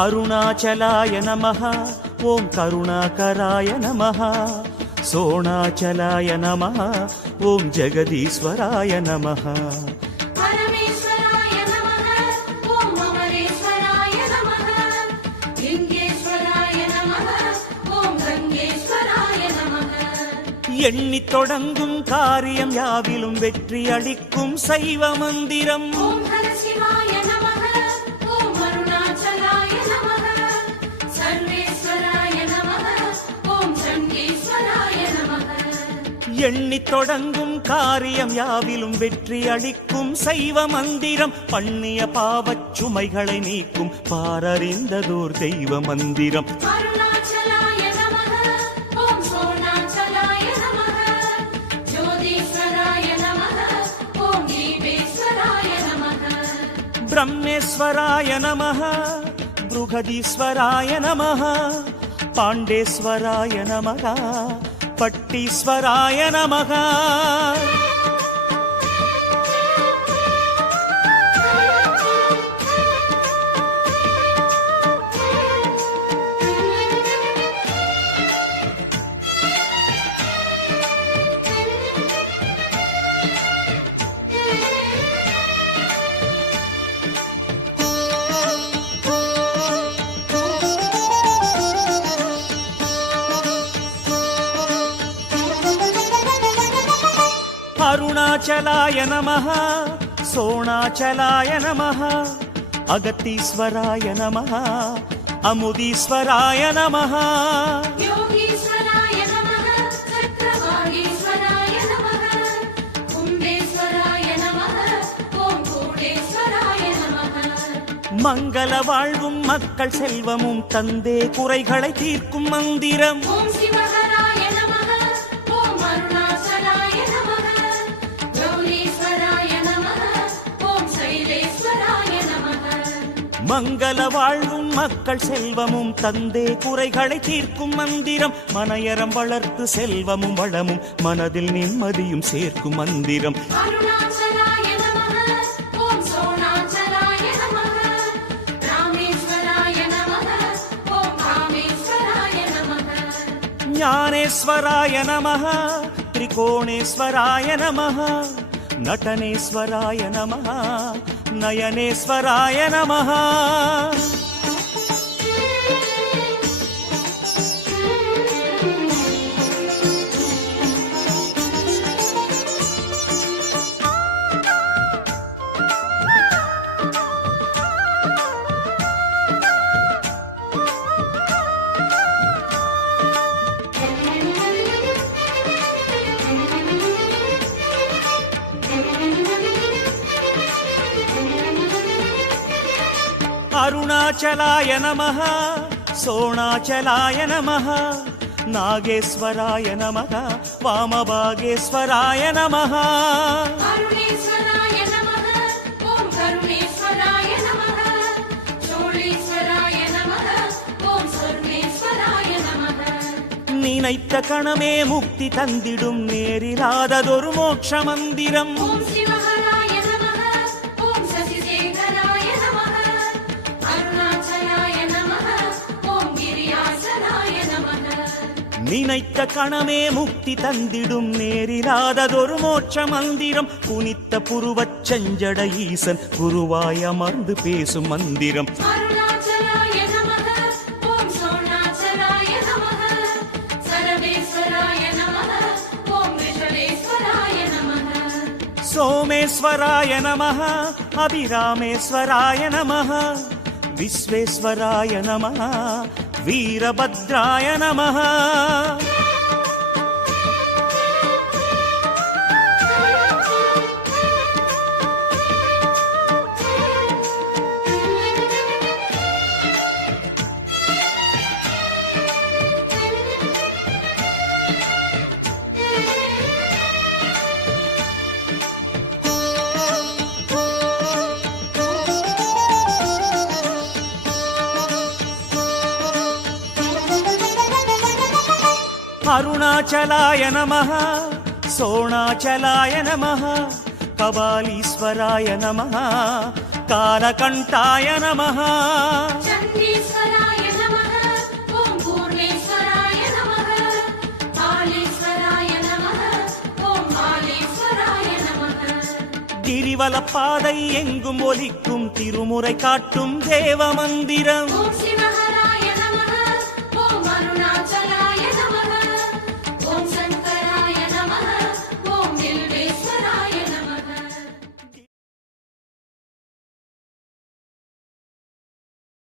अरुणाचलाय नमः ओं करुणाकराय नमः सोणाचलाय नमः ओं जगदीश्वराय नमः परमेश्वराय नमः ओं अमरेश्वराय नमः लिंगेश्वराय नमः ओं गंगेश्वराय नमः எண்ணித் தொடங்கும் காரியம் யாவிலும் வெற்றி அளிக்கும் சைவ மந்திரம் ओं हरशिवाय नमः ओं अरुणाचलाय नमः सर्वेश्वराय नमः ओं चण्डीश्वराय नमः எண்ணித் தொடங்கும் காரியம் யாவிலும் வெற்றி அளிக்கும் சைவ மந்திரம் பண்ணிய பாவச் சுமைகளை நீக்கும் பாரறிந்ததோர் தெய்வ மந்திரம் अरुणाचलाय नमः ओं सोणाचलाय नमः ज्योतिश्वराय नमः ओं दीपेश्वराय नमः ब्रह्मेश्वराय नमः बृहदीश्वराय नमः पाण्डेश्वराय नमः पट्टीश्वराय नमः अरुणाचलाय नमः सोणाचलाय नमः अगतीश्वराय नमः अमुदीश्वराय नमः योगीश्वराय नमः चक्रवागीश्वराय नमः कुम्भेश्वराय नमः ओं कूटेश्वराय नमः மங்கள வாழ்வும் மக்கள் செல்வமும் தந்தே குறைகளை தீர்க்கும் மந்திரம் ओं शिवहराय नमः ओं अरुणाचलाय नमः गौरीश्वराय नमः ओं शैलेश्वराय नमः மங்கள வாழ்வும் மக்கள் செல்வமும் தந்தே குறைகளை தீர்க்கும் மந்திரம் மனையறம் வளர்த்து செல்வமும் வளமும் மனதில் நிம்மதியும் சேர்க்கும் மந்திரம் अरुणाचलाय नमः ओं सोणाचलाय नमः रामेश्वराय नमः ओं कामेश्वराय नमः ஞானேஸ்வராய நமः त्रिकोणेश्वराय नमः नटनेश्वराय नमः नयनेश्वराय नमः अरुणाचलाय नमः सोणाचलाय नमः नागेश्वराय नमः वामभागेश्वराय नमः अरुणेश्वराय नमः ओं करुणेश्वराय नमः शोणीश्वराय नमः ओं सर्वेश्वराय नमः நினைத்த கணமே முக்தி தந்திடும் நேரிலாததொரு மோட்ச மந்திரம் ओं शिवहराय नमः ओं शशिशेखराय नमः अरुणाचलाय नमः ओं गिरियासनाय नमः நினைத்த கணமே முக்தி தந்திடும் நேரிலாததொரு மோட்ச மந்திரம் புனித்த புருவச் செஞ்சட ஈசன் குருவாய் அமர்ந்து பேசும் மந்திரம் अरुणाचलाय नमः ओं सोणाचलाय नमः सर्वेश्वराय नमः ओं ऋषभेश्वराय नमः सोमेश्वराय नमः अभिरामेश्वराय नमः विश्वेश्वराय नमः वीरभद्राय नमः अरुणाचलाय नमः सोणाचलाय नमः कबालीश्वराय नमः कालकण्ठाय नमः चण्डीश्वराय கிரிவலப்பாதை எங்கும் ஒலிக்கும் திருமுறை காட்டும் தேவ மந்திரம் ஓம்